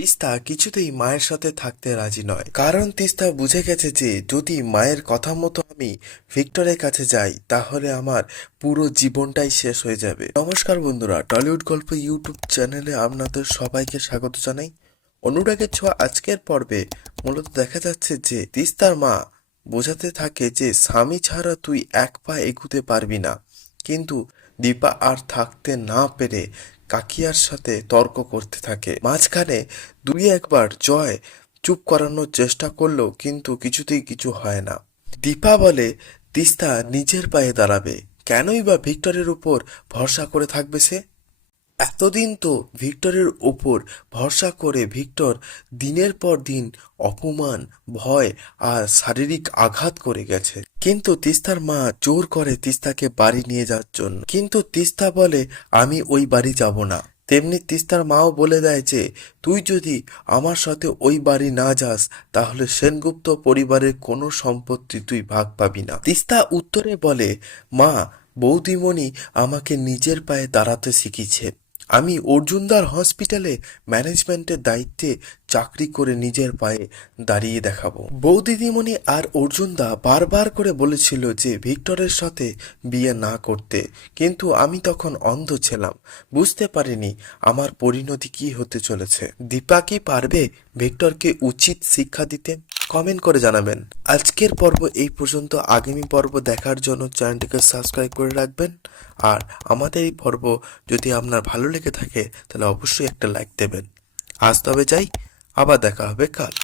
তিস্তা কিছুতেই মায়ের সাথে থাকতে রাজি নয়, কারণ তিস্তা বুঝে গেছে যে যদি মায়ের কথা মতো আমি ভিক্টরের কাছে যাই তাহলে আমার পুরো জীবনটাই শেষ হয়ে যাবে। নমস্কার বন্ধুরা, টলিউড গল্প ইউটিউব চ্যানেলে আপনাদের সবাইকে স্বাগত জানাই। অনুরাগের ছোঁয়া আজকের পর্বে মূলত দেখা যাচ্ছে যে তিস্তার মা বোঝাতে থাকে যে স্বামী ছাড়া তুই এক পা এগুতে পারবি না, কিন্তু দীপা আর থাকতে না পেরে কাকিয়ার সাথে তর্ক করতে থাকে। মাঝখানে দুই একবার জয় চুপ করানোর চেষ্টা করলো, কিন্তু কিছুতেই কিছু হয় না। দীপা বলে তিস্তা নিজের পায়ে দাঁড়াবে, কেনই বা ভিক্টরের উপর ভরসা করে থাকবে সে? এতদিন তো ভিক্টরের ওপর ভরসা করে ভিক্টর দিনের পর দিন অপমান, ভয় আর শারীরিক আঘাত করে গেছে, কিন্তু তিস্তার মা জোর করে তিস্তাকে বাড়ি নিয়ে যাওয়ার জন্য। কিন্তু তিস্তা বলে আমি ওই বাড়ি যাব না। তেমনি তিস্তার মাও বলে দেয় যে তুই যদি আমার সাথে ওই বাড়ি না যাস তাহলে সেনগুপ্ত পরিবারের কোনো সম্পত্তি তুই ভাগ পাবি না। তিস্তা উত্তরে বলে মা, বৌদিমণি আমাকে নিজের পায়ে দাঁড়াতে শিখিয়েছে। আমি অর্জুনদার হসপিটালে ম্যানেজমেন্টের দায়িত্বে চাকরি করে নিজের পায়ে দাঁড়িয়ে দেখাবো। বৌদিদিমণি আর অর্জুনদা বারবার করে বলেছিল যে ভিক্টরের সাথে বিয়ে না করতে, কিন্তু আমি তখন অন্ধ ছিলাম, বুঝতে পারিনি আমার পরিণতি কি হতে চলেছে। দীপা কি পারবে ভিক্টরকে উচিত শিক্ষা দিতে? কমেন্ট করে জানাবেন। আজকের পর্ব এই পর্যন্ত। আগামী পর্ব দেখার জন্য চ্যানেলটিকে সাবস্ক্রাইব করে রাখবেন। আর আমাদের এই পর্ব যদি আপনার ভালো লেগে থাকে তাহলে অবশ্যই একটা লাইক দেবেন। আজ তবে যাই, আবার দেখা হবে কাল।